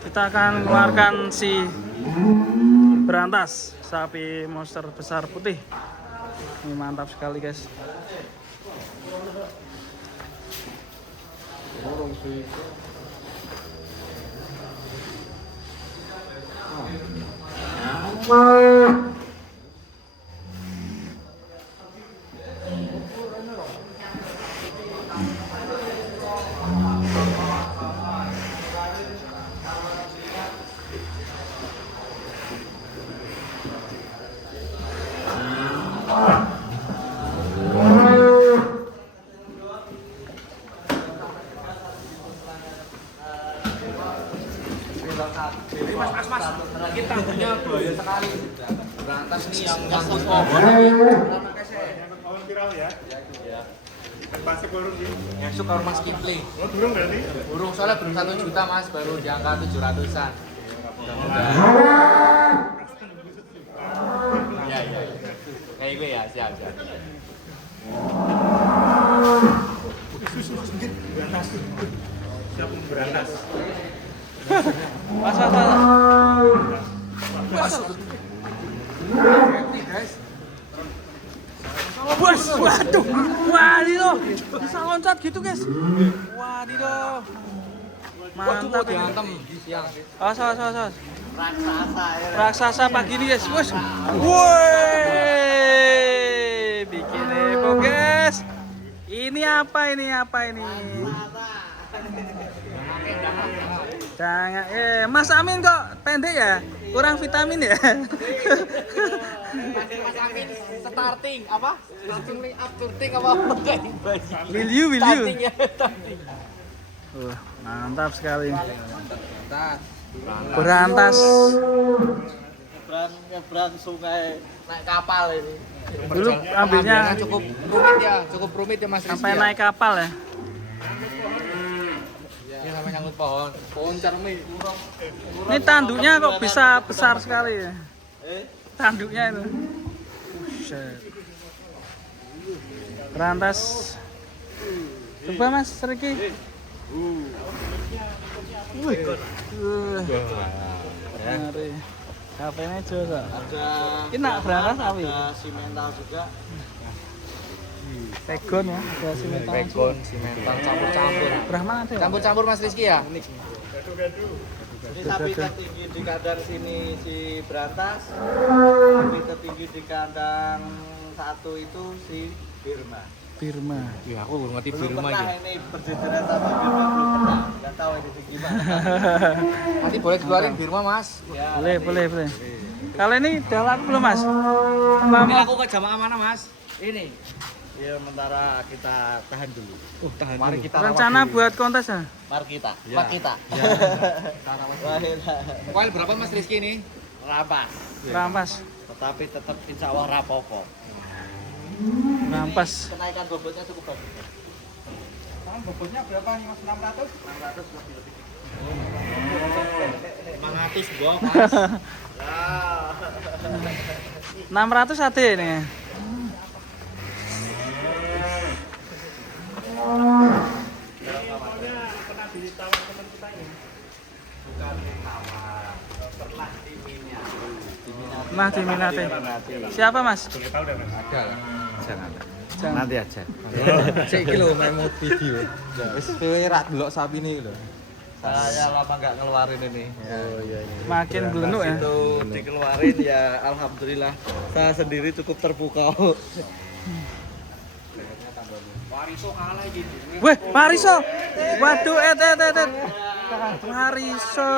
kita akan mengeluarkan si berantas, sapi monster besar putih. Ini mantap sekali guys. Mas, kita punya bahaya sekali. Berantas nih yang nyangkut pohon. Pohon viral ya? Ya. Pasti burung sih. Yang suka Mas Kipling. Oh, burung berarti? Burung soalnya belum 1 juta Mas, baru di angka 700-an. Iya. Kayak gue ya, siap. Berantas. Siap berantas. Mas. Bos, waduh, wadidoh, bisa loncat gitu guys. Wadidoh, mantap ini. Diantem siang. Awas. Raksasa ya. Raksasa pagi ini guys, bos. Woi, bikin heboh guys. Ini apa ini? Jangan, Mas Amin kok pendek ya? Kurang vitamin ya? Mas Amin starting apa? Starting apa? Will you? Starting ya, starting. Mantap sekali. Berantas. Berantas. Nyebrang sungai naik kapal ini. Dulu ambilnya cukup rumit ya Mas Rizky. sampai naik kapal ya. Ya sampai nyangkut pohon cermi. Ini tanduknya kok bisa besar sekali ya? Tanduknya itu. Buset. Berantas. Coba Mas Riki. Mari. Kafenya juga. Ini nak berantas tapi. Ada simental juga. Pegon ya, ada simental. Simental campur-campur. Brahman ada ya? Campur-campur Mas Rizky ya? Gadu-gadu. Ini sapi tertinggi di kandang sini si Berantas, sapi tertinggi di kandang satu itu si Birma. Birma. Iya, aku belum ngerti Belum Birma pernah ya. ini berjejeran sama Birma, belum pernah. Nggak tahu ini gimana. Nanti boleh keluarin Birma Mas. Ya, Boleh. Kalau ini udah laku belum Mas? Ini Lama. aku ke jamaah mana Mas? ini. Ya, sementara kita tahan dulu. Tahan Mari kita Rencana buat kontes ya? Mari kita, Ya. Pak kita. Wahid Koil berapa Mas Rizky ini? rampas, Rampas. tetapi tetap insya Allah rapopo. Rampas. Kenaikan bobotnya cukup bagus. Bobotnya berapa nih Mas? 600? 600 lebih. 500 Bos Mas. 600 ada ini. Pernah ditawar teman kita ini. Bukan ditawar, pernah diminati. Nah, diminati. Siapa Mas? Boleh tahu dah Mas. Ada lah. Jangan. Jangan. Nanti aja. Cek iki lho memo video. Wis kowe ra delok sapine lho. Saya lama nggak ngeluarin ini. Makin belenuk ya. Itu dikeluarin ya, alhamdulillah. Saya sendiri cukup terpukau. Wariso kalah iki. Weh, Wariso. Waduh, Wariso.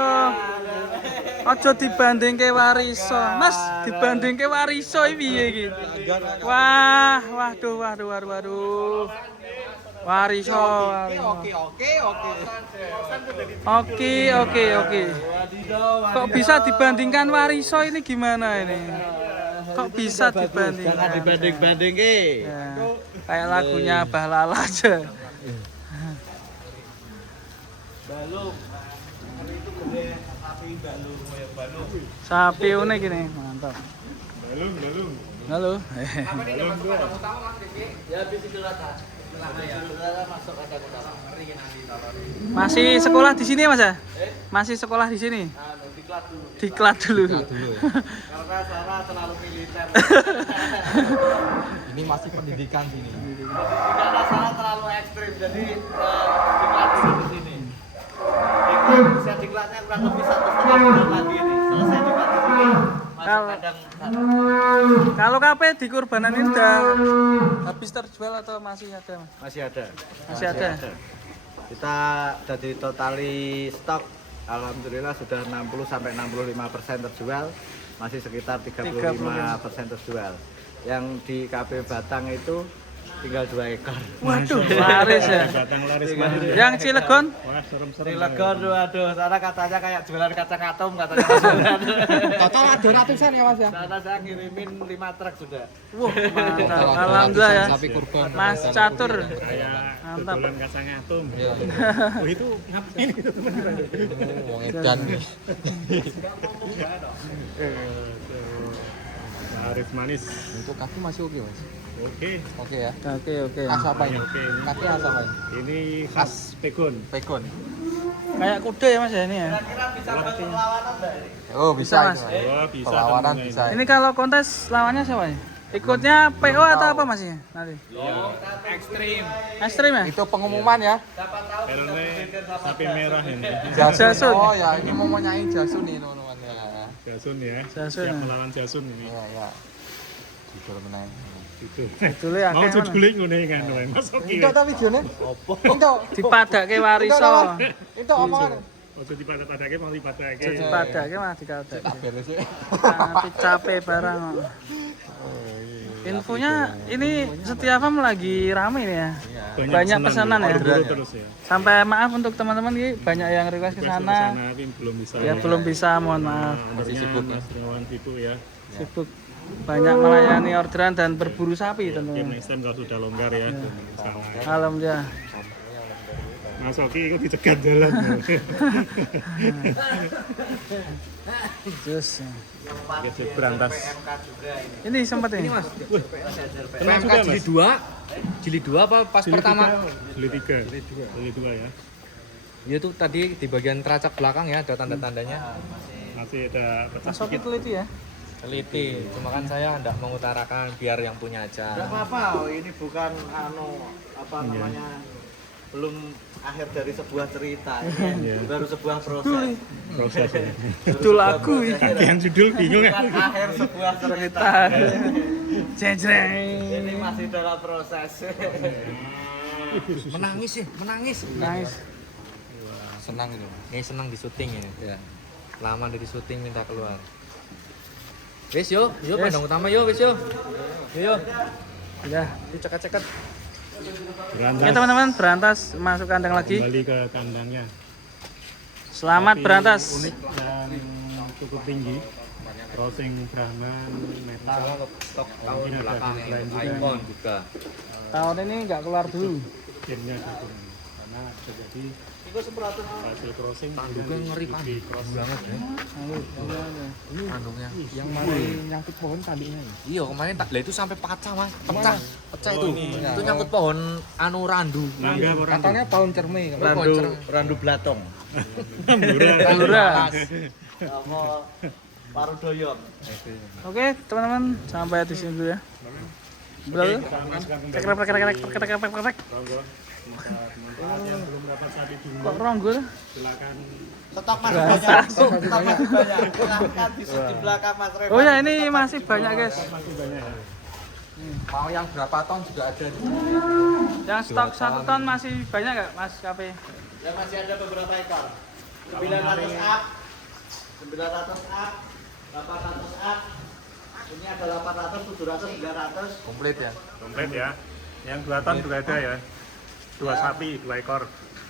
Aja dibandingke Wariso. Mas, dibandingke Wariso iki piye iki? Wah, waduh. Wariso. Oke. Kok bisa dibandingkan Wariso ini gimana ini? Kok bisa dibandingkan? Jangan dibanding-banding ke. Ya, kayak lagunya Abah Lala aja. Balung. Hari itu gede sapi balung, kayak balung. Sapi unik ini, mantap. Balung. Halo. Apa nih yang masuk kandang utama Mas Rizky? Ya habis itu rata. Saudara masuk ada ke dalam. Masih sekolah di sini Mas ya? Masih sekolah di sini? Diklat dulu. Diklat dulu. Karena sana terlalu militer. Ini masih pendidikan sini. Karena sana terlalu ekstrim, jadi diklat dulu di sini. Diklat, usia diklatnya kurang lebih 1,5 bulan lagi ini. Selesai diklat di sini, masuk kandang sana. Kalau KP di kurbanan ini udah habis terjual atau masih ada? Mas? Masih ada. Masih ada. Kita dari totali stok, alhamdulillah sudah 60-65% terjual, masih sekitar 35% terjual. Yang di KP Batang itu tinggal 2 ekor. Waduh, laris ya. Batang laris banget. Yang Cilegon? Wah, serem-serem. Cilegon, waduh, sana katanya kayak jualan kacang atom katanya. Total ada ratusan ya Mas ya? Sana saya ngirimin 5 truk sudah. Wah, mantap. Alhamdulillah ya. Sapi kurban. Mas Catur. Kayak Mantap. dodolan kacang atom. Iya. Oh itu ngapain itu teman-teman? Wong edan nih. Laris manis. Untuk kaki masih oke Mas. Oke. Oke ya. Oke. Khas apa ini? Oke, ini. Kaki khas apa ini? Ini khas Pegon. Pekon. Kayak kuda ya Mas ya ini ya. Kira-kira bisa buat perlawanan enggak ini? Oh bisa, Bisa, Mas. itu, Oh, bisa. Perlawanan tentunya bisa. Ini kalau kontes lawannya siapa ya? Ikutnya PO atau apa Mas ya? Nanti. Ekstrim. Ekstrim ya? Itu pengumuman ya. Siapa tahu bisa Karena berpikir sama sapi merah ini. Jasun. Oh ya, ini mau nyanyi Jasun nih teman-teman ya. Jasun ya. Jasun, Siap ya. melawan Jasun ini. Iya ya. Judul menang. Itu. Judulnya Mau akeh, judulnya ngono kan, Mas Oki. Itu tapi videonya. Itu. Dipadake wariso. Itu omongan. Ojo dipadak-padake mau dipadake. Dipadake mah dikadake. Tak beres ya. Nanti capek barang. Infonya ini Setiafam lagi rame nih ya. Banyak pesanan ya. Berburu terus ya. Sampai maaf untuk teman-teman ini banyak yang request ke sana. Tapi belum bisa. Ya belum bisa, mohon maaf. Masih sibuk, Mas Rawan sibuk ya. Sibuk banyak melayani orderan dan berburu sapi Game tentunya. next time kalau sudah longgar ya. Salah. Alhamdulillah. Mas Oki itu dicegat jalan. Terus Gesek berantas. ini sempat ini. Kenal juga Mas? Jilid 2 apa pas Jilid pertama? tiga. Jilid 2 ya. Ya itu tadi di bagian teracak belakang ya ada tanda-tandanya. Masih ada pecah Mas Oki sedikit. teliti ya. Teliti, cuma kan saya enggak mengutarakan biar yang punya aja. Enggak apa-apa, ini bukan namanya belum akhir dari sebuah cerita. Ini Iya. baru sebuah proses. Proses ya. Itu lagu ya. Yang judul bingung Bukan kan? akhir sebuah cerita. Jejreng. Ini masih dalam proses. Menangis sih, menangis. Nice. Senang itu. Ini senang di syuting ini. Ya. Lama dari syuting minta keluar. Wis yo, Yes. pandang utama yo, wis yo. Yo. Ya. Ini cekat-cekat. Berantas. Oke teman-teman, berantas masuk kandang lagi. Kembali ke kandangnya. Selamat Sapi berantas. Unik dan cukup tinggi. Crossing Brahman, metal. Salah stok tahun Mungkin ada belakang desain juga. Icon juga. Tahun ini nggak keluar dulu. Gamenya gitu. Karena terjadi Itu seperatus. hasil crossing. Tanduknya ngeri kan. cross Banget ya. Tanduknya. Yang mana nyangkut pohon tadinya. Iya kemarin tak, lah itu sampai pecah mas, pecah itu. Itu nyangkut pohon anu randu. Nangga orang. Katanya pohon cermi. Randu Blatong. Lurah. Sama Paru Doyong. Oke teman-teman, sampai di sini dulu ya. Berlalu. Krek. Yang belum dapat sapi dulu, Kok ronggol? silakan. Stok masih banyak. Stok masih banyak. Silahkan di belakang Mas Revan. Oh ya ini masih banyak guys. Masih banyak. Mau yang berapa ton juga ada. Yang stok 1 ton masih banyak nggak Mas KP? Ya masih ada beberapa ekor. 900 up. 900 up. 800 up. Ini ada 800, 700, 900. Komplit ya. Komplit ya. Yang 2 ton juga ada ya. 2 sapi, 2 ekor.